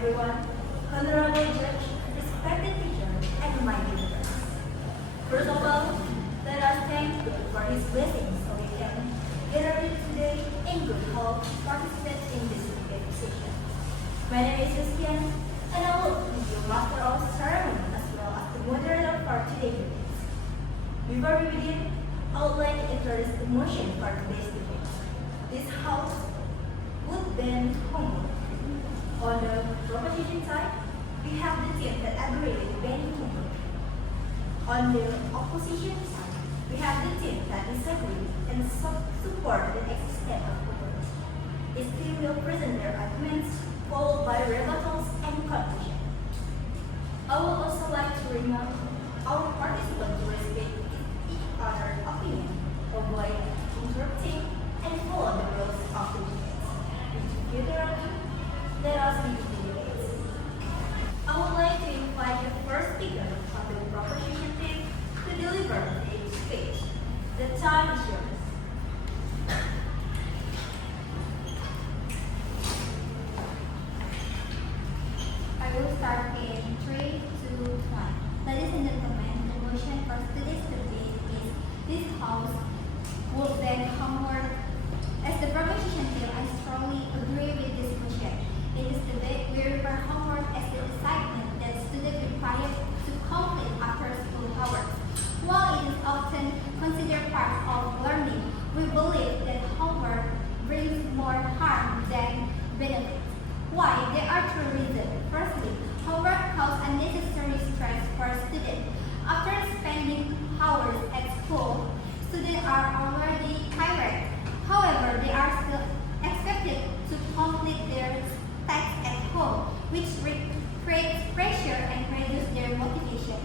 everyone, honorable judge, respected teacher, and my dear friends. First of all, let us thank God for His blessings so we can gather here today in good health to participate in this debate session. My name is Christian, and I will be your master of ceremony as well as the moderator for today's debate. Before we begin, I would like to introduce the motion for today's debate. This house would ban homework. On the proposition side, we have the team that agree with banning homework. On the opposition side, we have the team that disagree and support the existence of homework. Each team will present their arguments, followed by rebuttals and conclusion. I would also like to remind our participants to respect each other's opinion, avoid interrupting, and follow the rules of the debate. Together, let us begin the debate. I would like to invite the first speaker of the proposition team to deliver the speech. The time is yours. I will start in 3, 2, 1. Ladies and gentlemen, the motion for today's debate is this house will ban homework. As the proposition team, I strongly agree with this motion. In this debate, we refer homework as the assignment that students require to complete after school hours. While it is often considered part of learning, we believe that homework brings more harm than benefit. Why? There are two reasons. Firstly, homework causes unnecessary stress for students. After spending hours at school, students are already tired. However, they are still expected to complete their tasks at home, which creates pressure and reduces their motivation.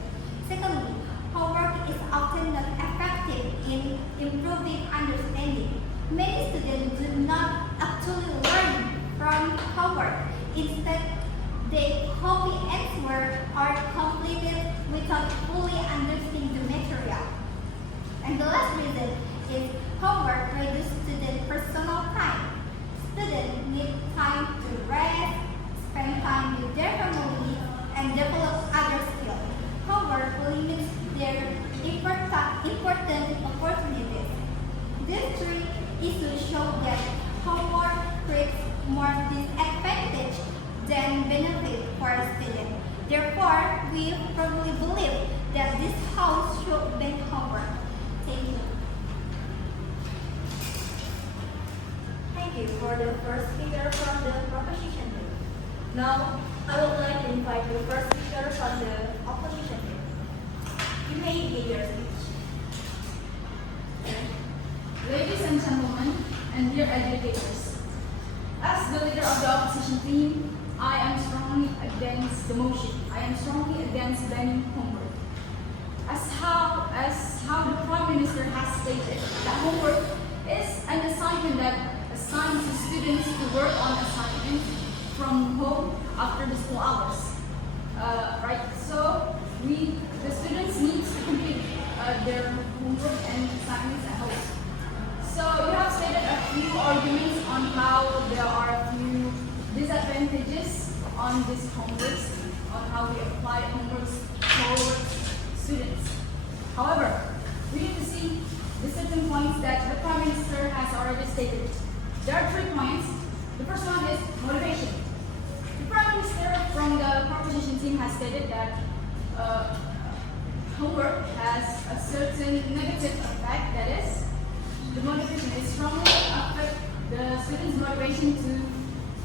Secondly, homework is often not effective in improving understanding. Many students do not actually learn from homework. Instead, they copy answers or complete it without fully understanding the material. And the last reason is homework reduces student personal time. Students need time to rest, spend time with their family, and develop other skills. Homework limits their important opportunities. These three issues show that homework creates more disadvantage than benefit for students. Therefore, we firmly believe that this house should ban homework. Thank you. Thank you for the first speaker from the proposition team. Now, I would like to invite the first speaker from the opposition team. You may begin your speech. Ladies and gentlemen, and dear educators, as the leader of the opposition team, I am strongly against the motion. I am strongly against banning homework. As how the Prime Minister has stated, that homework is an assignment that assigns to students to work on assignments from home after the school hours. Right? So the students need to complete their homework and assignments at home. So you have stated a few arguments on how there are a few disadvantages on this homework, on how we apply homework towards students. However, we need to see the certain points that the Prime Minister has already stated. There are 3 points. The first one is motivation. The Prime Minister from the proposition team has stated that homework has a certain negative effect, that is, the motivation is strongly affect the students' motivation to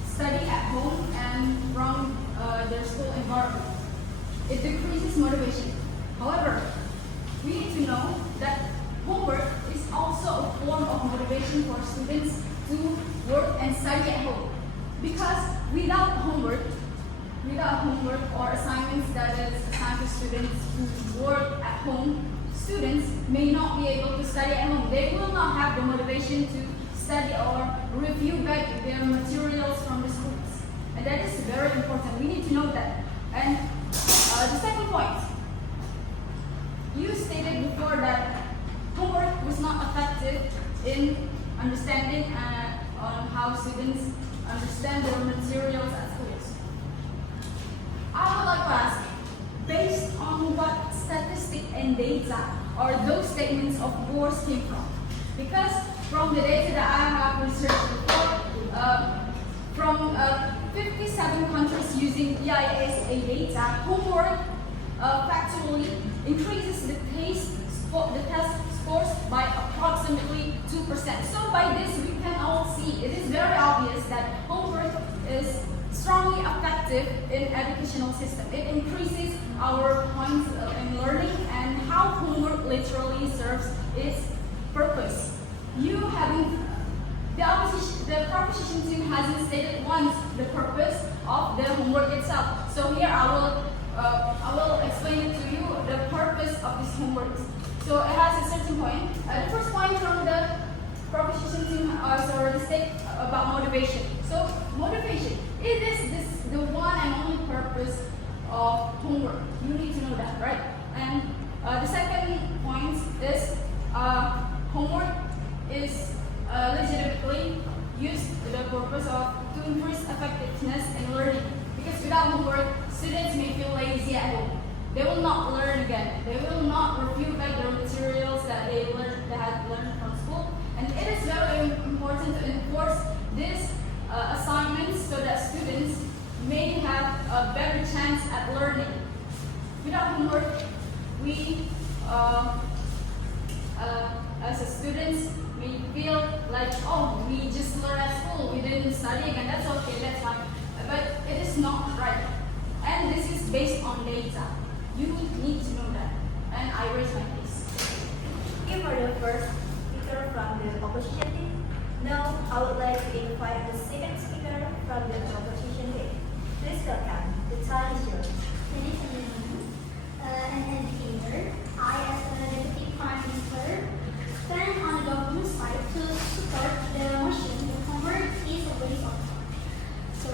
study at home and from their school environment. It decreases motivation. However, we need to know that homework is also a form of motivation for students to work and study at home. Because without homework or assignments that is assigned to students who work at home, students may not be able to study at home. They will not have the motivation to study or review back their materials from the schools. And that is very important. We need to know that. And the second point, you stated before that homework was not effective in understanding on how students understand their materials at schools. I would like to ask, based on what statistic and data are those statements of wars came from? Because from the data that I have researched before, from 57 countries using EISA data, homework factually increases the test scores by approximately 2%. So by this, we can all see it is very obvious that homework is strongly effective in educational system. It increases our points in learning and how homework literally serves its purpose. The proposition team hasn't stated once the purpose of the homework itself. So here I will explain it to you the purpose of this homework. So it has a certain point. The first point from the proposition team is already stated about motivation. So motivation, it is the one and only purpose of homework. You need to know that, right? And the second point is homework is legitimately used to the purpose of to increase effectiveness in learning. Because without homework, students may feel lazy at home. They will not learn again. They will not review back the materials that they had learned from school. And it is very important to enforce these assignments so that students may have a better chance at learning. Without homework, we as a students may feel like, oh, we just learned at school, we didn't study again, that's okay, that's fine. But it is not right. And this is based on data. You need to know that. And I raise my case. Here for the first speaker from the opposition team. Now, I would like to invite the second speaker from the opposition team. Please welcome. The time is yours. Ladies and gentlemen, an educator, I as a Deputy Prime Minister stand on the government side to support the motion that homework is a waste of time. So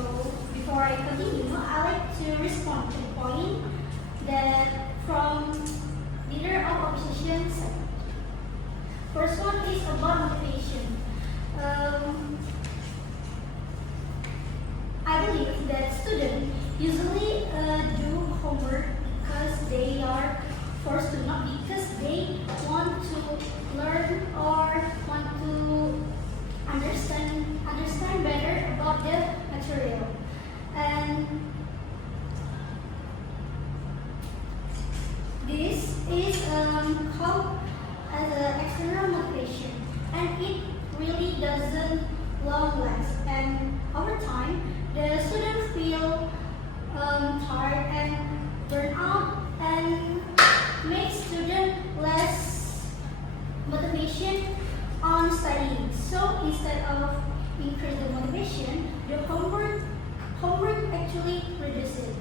before I continue, I like to respond to the point that from leader of opposition side. First one is about motivation. I believe that students usually do homework because they are forced to, not because they want to learn or want to understand better about the material. And this is called as an external motivation, and it really doesn't long last. And over time, the students feel tired and burn out, and makes students less motivation on studying. So instead of increase the motivation, the homework actually reduces.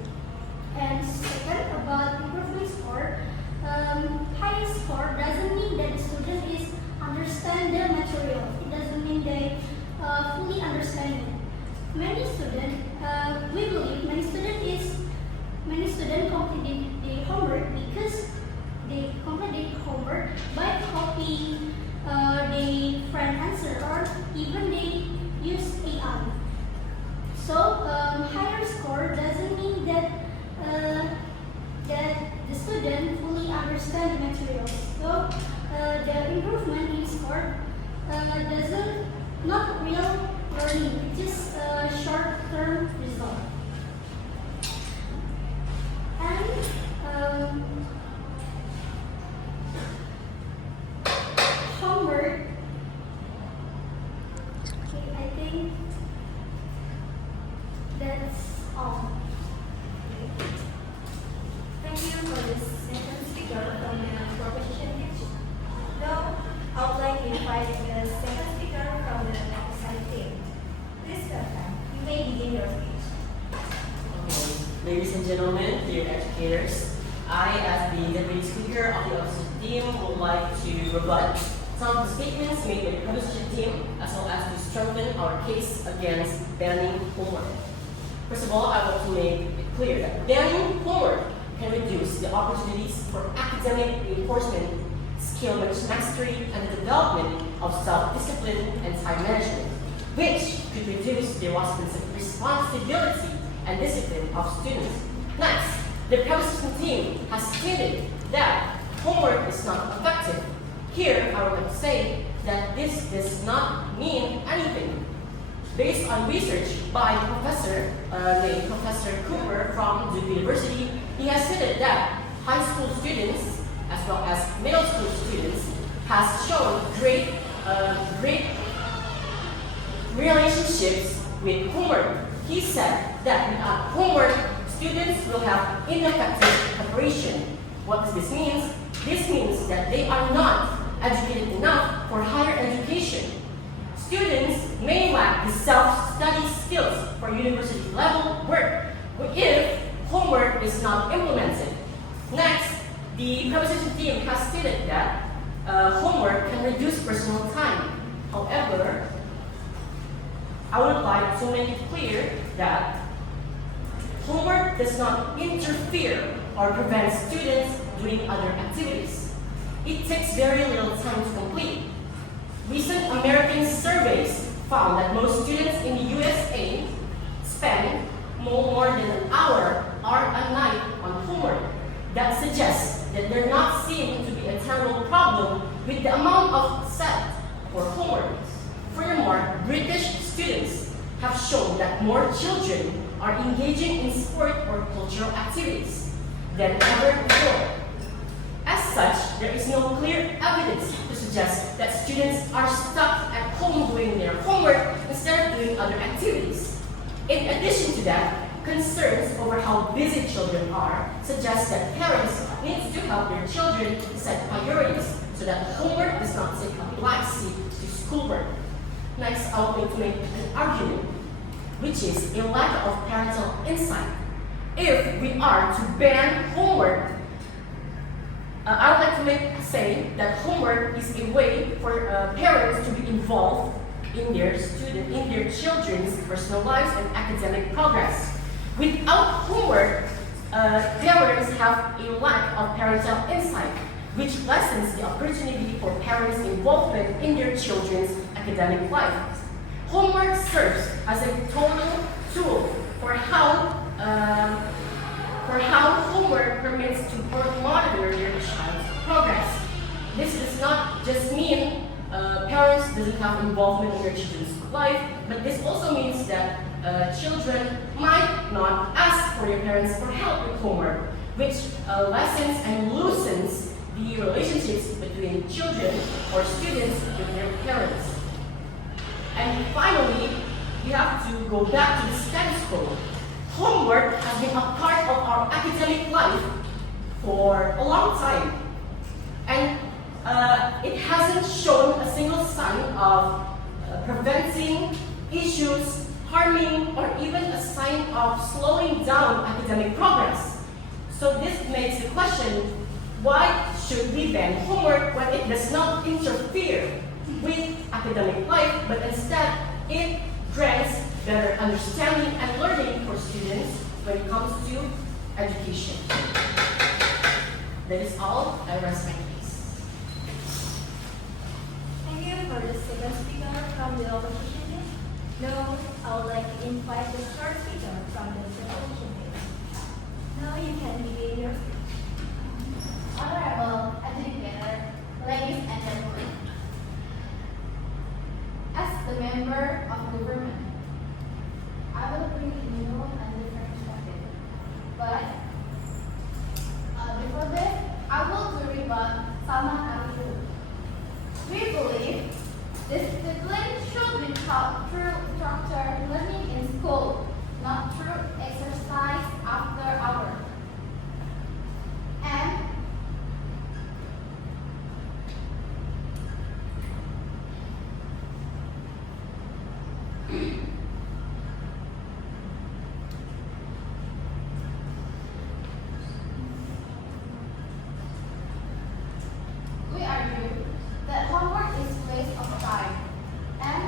And second, about improvement score, high score doesn't mean that the student is understand the material. It doesn't mean they fully understand it. Many students, we believe many students complete the homework because they complete the homework by copying the friend answer, or even they use AI. So higher score doesn't mean that that the student fully understand the material. So the improvement in score doesn't not real learning, it's just a short-term result. And homework. Okay, I think that's all. Thank you for the second speaker from the proposition team. Now, I would like to invite the second speaker from the opposite team. Please welcome. You may begin your speech. Ladies and gentlemen, dear educators, I, as the Deputy Speaker of the opposition team, would like to rebut some of the statements made by the proposition team, as well as to strengthen our case against banning homework. First of all, I want to make it clear that banning homework can reduce the opportunities for academic reinforcement, skill mastery, and the development of self-discipline and time management, which could reduce the responsibility and discipline of students. Next, the proposition team has stated that homework is not effective. Here, I would like to say that this does not mean anything. Based on research by Professor Cooper from Duke University, he has stated that high school students as well as middle school students has shown great relationships with homework. He said that without homework, students will have ineffective preparation. What does this mean? This means that they are not educated enough for higher education. Students may lack the self-study skills for university level work if homework is not implemented. Next, the proposition team has stated that homework can reduce personal time. However, I would like to make it clear that homework does not interfere or prevent students doing other activities. It takes very little time to complete. Recent American surveys found that most students in the USA spend more than an hour or a night on homework. That suggests that there not seem to be a terrible problem with the amount of set for homework. Furthermore, British students have shown that more children are engaging in sport or cultural activities than ever before. As such, there is no clear evidence to suggest that students are stuck at home doing their homework instead of doing other activities. In addition to that, concerns over how busy children are suggest that parents need to help their children set priorities so that homework does not take a backseat to schoolwork. Next, I would like to make an argument, which is a lack of parental insight. If we are to ban homework, I would like to say that homework is a way for parents to be involved in their children's personal lives and academic progress. Without homework, parents have a lack of parental insight, which lessens the opportunity for parents' involvement in their children's academic life. Homework serves as a total tool for how homework permits to monitor your child's progress. This does not just mean parents doesn't have involvement in their children's life, but this also means that children might not ask for their parents for help with homework, which lessens and loosens the relationships between children or students with their parents. And finally, we have to go back to the status quo. Homework has been a part of our academic life for a long time, and it hasn't shown a single sign of preventing issues, harming, or even a sign of slowing down academic progress. So this makes the question, why should we ban homework when it does not interfere with academic life, but instead it grants better understanding and learning for students when it comes to education? That is all. I rest my case. Thank you for the second speaker from the opposition team. Now, I would like to invite the third speaker from the opposition team. Now you can begin your speech. Honorable educator, ladies and gentlemen. As the member of government, I will bring new and different perspective. But before that, I will to rebut Salman Al-Rashid. We believe discipline should be taught through structured learning in school, not through exercise after hours. And we argue that homework is waste of time and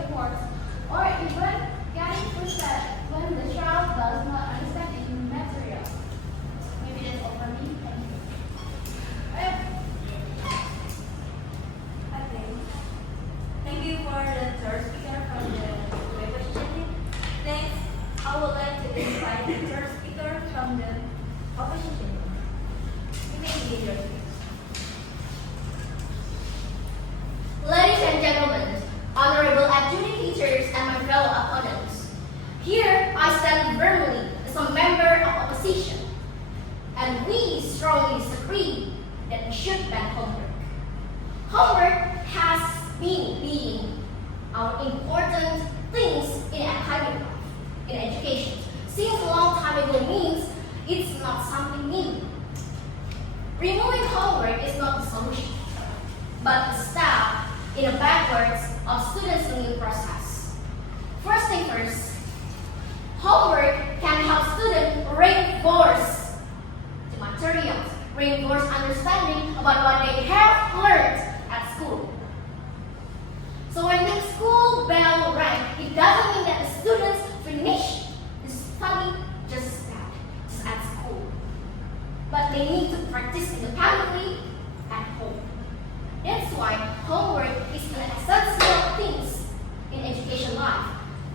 reports, or even getting frustrated when the child does not understand the material. Maybe that's all for me. Thank you. Okay. Thank you for the third speaker from the opposition team. Next, I would like to invite the third speaker from the opposition team. You may begin your speech. Ladies and gentlemen, honorable adjudicators and my fellow opponents, here I stand firmly as a member of opposition, and we strongly disagree that we should ban homework. Homework has been being our important things in academic life, in education, since a long time ago means it's not something new. Removing homework is not the solution, but a step in a backwards of students' learning process. First thing first, homework can help students reinforce the materials, reinforce understanding about what they have learned at school. So when the school bell rang, it doesn't mean that the students finish the study just at school, but they need to practice independently at home. That's why homework is an essential thing in education life,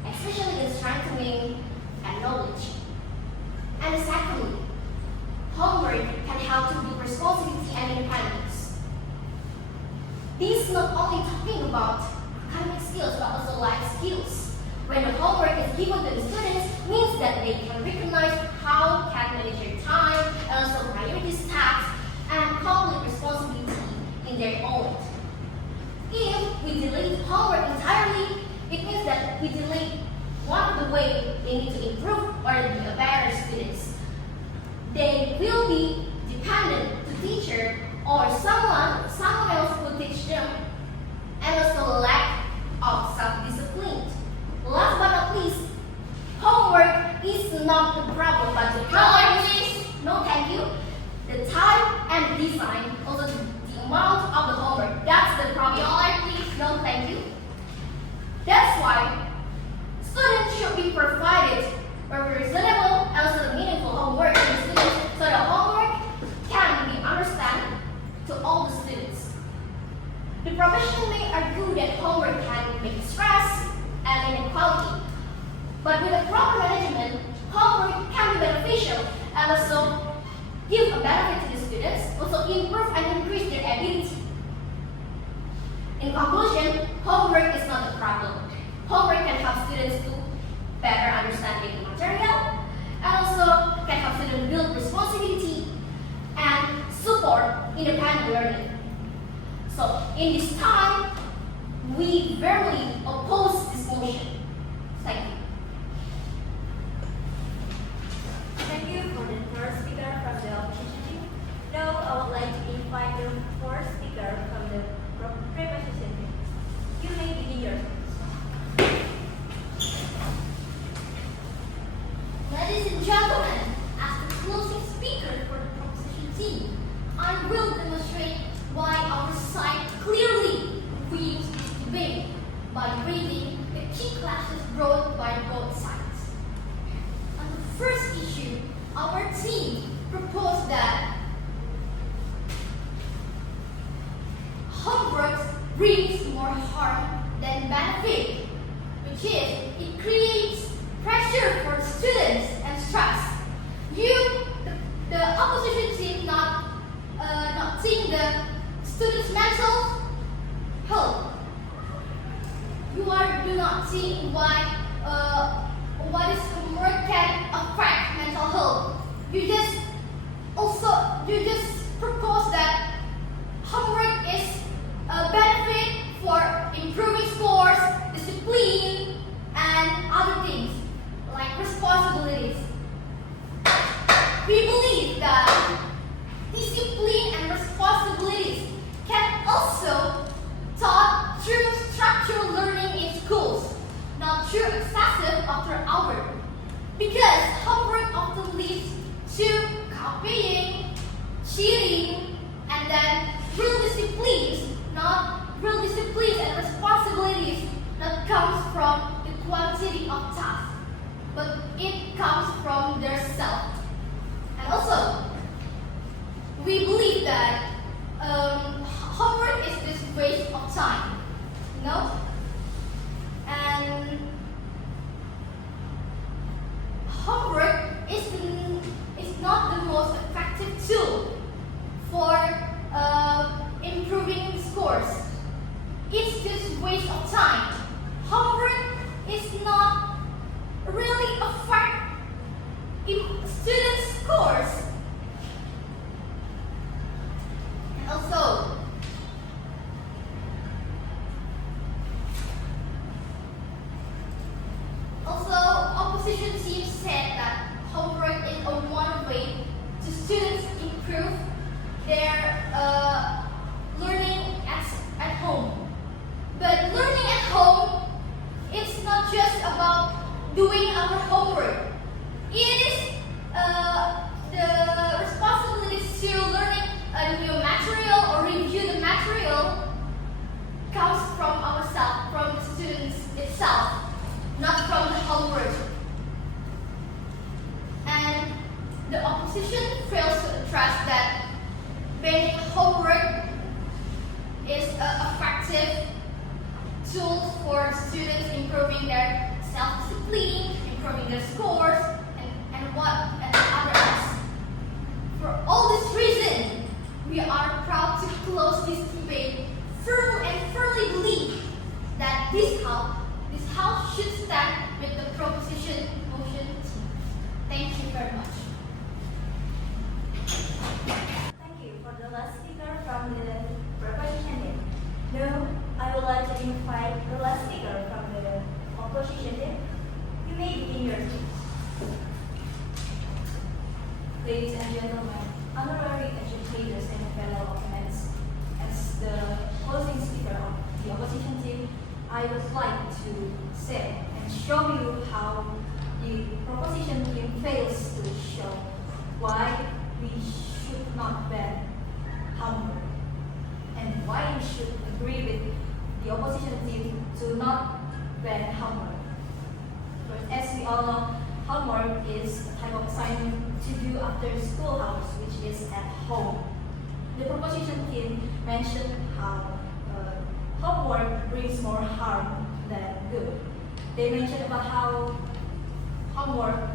especially in strengthening and knowledge. And secondly, homework can help to build responsibility and independence. This is not only talking about academic skills but also life skills. When the homework is given to the students, means that they can recognize how can manage their time and also prioritize tasks and complete responsibility in their own. If we delete homework entirely, it means that we delete one of the ways they need to improve or be a better students. They will be dependent to teacher or someone else who teach them, and also lack of self-discipline. Last but not least, homework is not the problem, but the problem is no thank you. The type and design, also the amount of the homework. That's the problem. Please, no thank you. That's why students should be provided a reasonable and also meaningful homework to the students, so the homework can be understood to all the students. The profession may argue that homework can make stress and inequality, but with a proper management, homework can be beneficial and also give a benefit to the students, also improve and increase their ability. In conclusion, homework is not a problem. Homework can help students to better understand the material and also can help students build responsibility and support independent learning. So in this time, we firmly oppose this motion. Thank you. Thank you for the third speaker from the opposition team. Now I would like to invite the fourth speaker from the proposition team. You may begin your speech. Ladies and gentlemen, as the closing speaker for the proposition team, I will demonstrate why our side clearly wins this debate by reading the key classes brought by both sides. On the first issue, our team proposed that homework brings more harm than benefit, which is it creates pressure for students and stress. The opposition team, not seeing the students' mental health. You do not see why what is homework can affect mental health. You just propose that homework is a benefit for improving scores, discipline, and other things like responsibilities. We believe that discipline and responsibilities can also taught through structural learning in schools, not through excessive after hour. Because homework often leads to copying, cheating, and then real disciplines and responsibilities not comes from the quantity of tasks, but it comes from their self. And also, we believe that homework is this waste of time, you know? And homework is not the most effective tool for improving scores. It's just waste of time. Homework is not really affect students' scores. And also opposition team said that homework is a one way to students improve their learning at home. But learning at home, it's not just about doing our homework. It is the responsibility to learning a new material or review the material comes from ourselves, from the students itself, not from the homework. And the opposition fails to address that banning homework is an effective tool for students improving their self-discipline, improving their scores, and other else. For all this reason, we are proud to close this debate firmly believe that this house should stand with the proposition motion team. Thank you very much. Thank you for the last speaker from the proposition team. Now, I would like to invite the last speaker from the opposition team. You may begin your speech. Ladies and gentlemen, honorary educators and fellow opponents, as the closing speaker of the opposition team, I would like to say and show you how the proposition team fails to show why we should not ban homework and why we should agree with the opposition team to not ban homework. First, as we all know, homework is a type of assignment to do after school hours, which is at home. The proposition team mentioned how homework brings more harm than good. They mentioned about how homework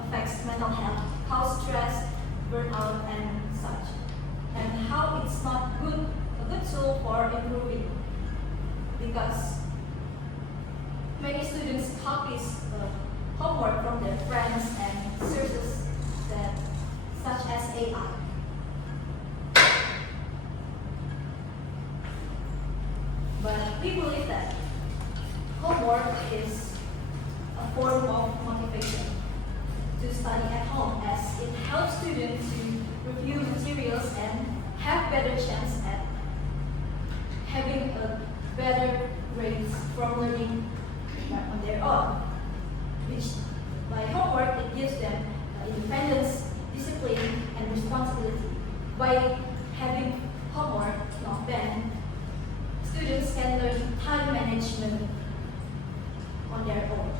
affects mental health, how stress, burnout, and such, and how it's not a good tool for improving, because many students copies homework from their friends and sources that such as AI. But we believe that homework is a form of motivation to study at home, as it helps students to review materials and have better chance at having a better grades from learning on their own. Which by homework it gives them independence, discipline, and responsibility. By having homework not banned, students can learn time management on their own.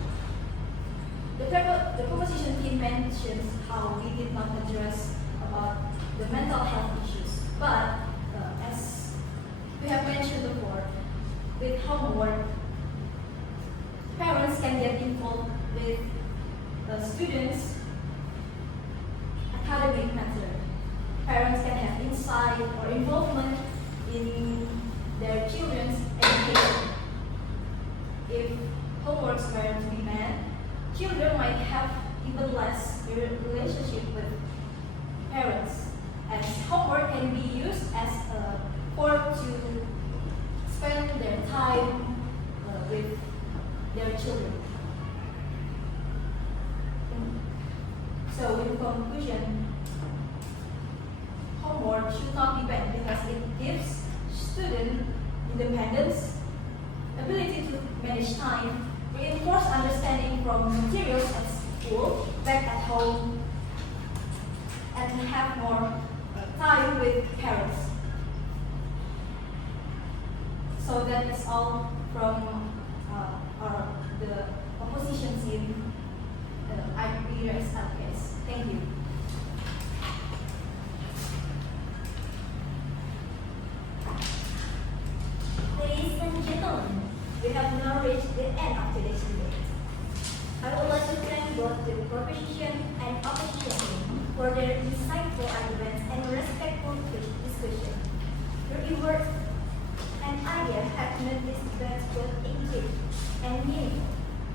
The proposition team mentions how we did not address about the mental health issues, but as we have mentioned before, with homework, parents can get involved with the students' academic matter. Parents can have insight or involvement in their children's education. If homeworks were to be banned, children might have even less relationship with parents, as homework can be used as a form to spend their time with their children. So in conclusion, homework should not be banned because it gives students independence, ability to manage time, reinforce understanding from materials at school, back at home, and have more time with parents. So that is all from opposition team, I be your advocates. Thank you. Ladies and gentlemen, we have now reached the end of today's debate. I would like to thank both the proposition and opposition team for their insightful arguments and respectful discussion. Your words and ideas have made this debate both engaging and meaningful.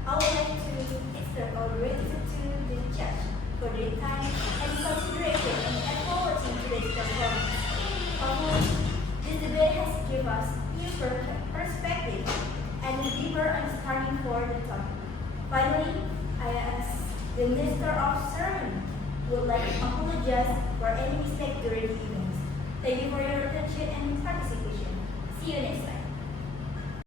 I would like to express our gratitude to the judge for their time and consideration in evaluating today's performance. Hopefully, this debate has given us new perspective and a deeper understanding for the topic. Finally, I ask the Minister of Ceremony would like to apologize for any mistake during the event. Thank you for your attention and participation. See you next time.